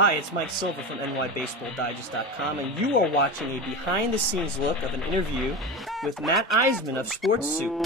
Hi, it's Mike Silver from NYBaseballDigest.com, and you are watching a behind-the-scenes look of an interview with Matt Iseman of Sports Soup.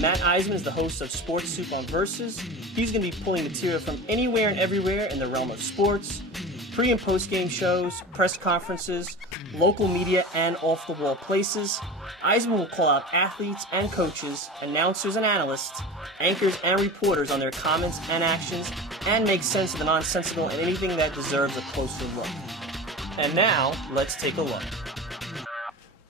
Matt Iseman is the host of Sports Soup on Versus. He's going to be pulling material from anywhere and everywhere in the realm of sports, pre- and post-game shows, press conferences, local media, and off-the-wall places. Iseman will call out athletes and coaches, announcers and analysts, anchors and reporters on their comments and actions, and make sense of the nonsensical and anything that deserves a closer look. And now, let's take a look.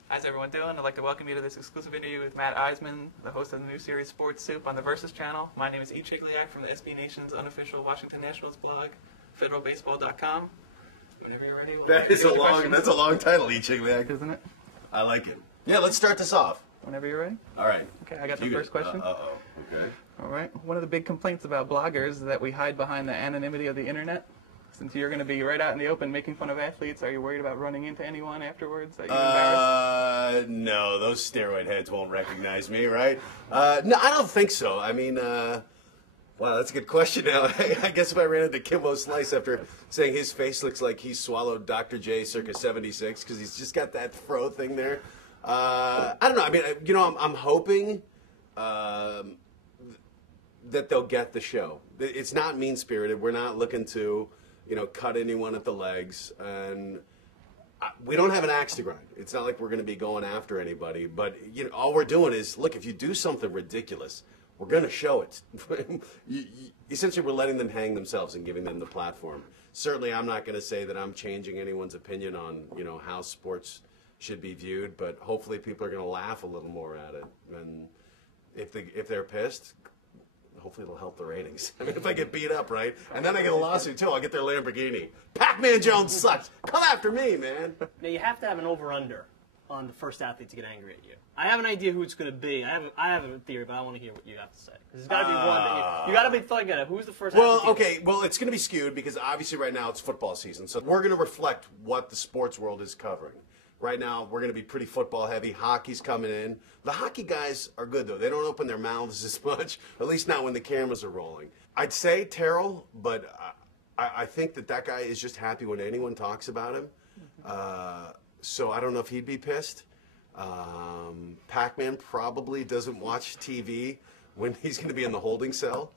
How's everyone doing? I'd like to welcome you to this exclusive interview with Matt Iseman, the host of the new series Sports Soup on the Versus channel. My name is E. Chigliak from the SB Nation's unofficial Washington Nationals blog, federalbaseball.com. Whenever you're ready. That's a long title, E. Chigliak, isn't it? I like it. Yeah, let's start this off. Whenever you're ready. All right. Okay, I got the first question. Okay. All right. One of the big complaints about bloggers is that we hide behind the anonymity of the internet. Since you're going to be right out in the open making fun of athletes, are you worried about running into anyone afterwards? Are you embarrassed? No, those steroid heads won't recognize me, right? No, I don't think so. I mean, wow, that's a good question now. I guess if I ran into Kimbo Slice after saying his face looks like he swallowed Dr. J circa 76 because he's just got that fro thing there. I don't know. I mean, I'm hoping that they'll get the show. It's not mean-spirited. We're not looking to, cut anyone at the legs. And we don't have an axe to grind. It's not like we're going to be going after anybody. But, all we're doing is, look, if you do something ridiculous, we're going to show it. Essentially, we're letting them hang themselves and giving them the platform. Certainly, I'm not going to say that I'm changing anyone's opinion on, how sports should be viewed, but hopefully people are going to laugh a little more at it. And if they're pissed, hopefully it'll help the ratings. I mean, if I get beat up, right? And then I get a lawsuit, too. I'll get their Lamborghini. Pac-Man Jones sucks. Come after me, man. Now, you have to have an over-under on the first athlete to get angry at you. I have an idea who it's going to be. I have a theory, but I want to hear what you have to say. There's got to be one that you got to be thinking of. Who's the first athlete? Well, okay. Well, it's going to be skewed because obviously right now it's football season. So we're going to reflect what the sports world is covering. Right now, we're going to be pretty football heavy. Hockey's coming in. The hockey guys are good, though. They don't open their mouths as much, at least not when the cameras are rolling. I'd say Terrell, but I think that guy is just happy when anyone talks about him. So I don't know if he'd be pissed. Pac-Man probably doesn't watch TV when he's going to be in the holding cell.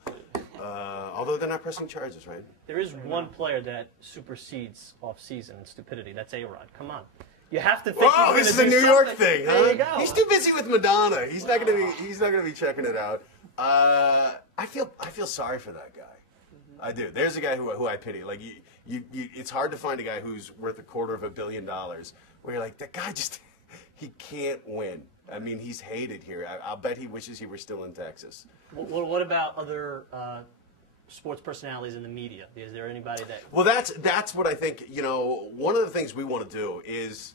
Although they're not pressing charges, right? There is one player that supersedes off-season in stupidity. That's A-Rod. Come on. You have to think. Oh, this is a New York thing, huh? There you go. He's too busy with Madonna. He's not gonna be checking it out. I feel sorry for that guy. I do. There's a guy who I pity. Like it's hard to find a guy who's worth $250 million where you're like, that guy just he can't win. I mean, he's hated here. I'll bet he wishes he were still in Texas. What about other sports personalities in the media? Is there anybody that... Well, that's what I think, one of the things we want to do is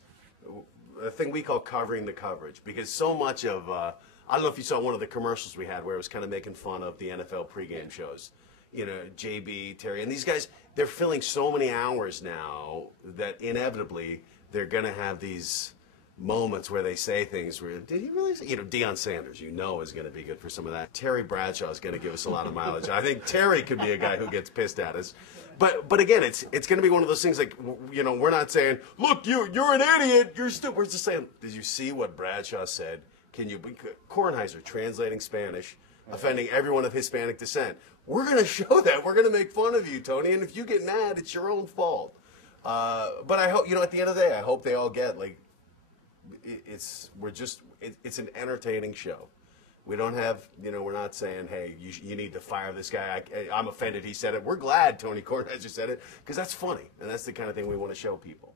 a thing we call covering the coverage, because so much of, I don't know if you saw one of the commercials we had where it was kind of making fun of the NFL pregame shows, JB, Terry, and these guys, they're filling so many hours now that inevitably they're going to have these moments where they say things where, did he really say? Deion Sanders, is going to be good for some of that. Terry Bradshaw is going to give us a lot of mileage. I think Terry could be a guy who gets pissed at us. But again, it's going to be one of those things like, we're not saying, look, you're an idiot, you're stupid. We're just saying, did you see what Bradshaw said? Kornheiser translating Spanish, offending everyone of Hispanic descent. We're going to show that. We're going to make fun of you, Tony, and if you get mad, it's your own fault. But I hope, at the end of the day, I hope they all get, it's an entertaining show. We don't have, we're not saying, hey, you need to fire this guy. I'm offended he said it. We're glad Tony Kornheiser said it because that's funny, and that's the kind of thing we want to show people.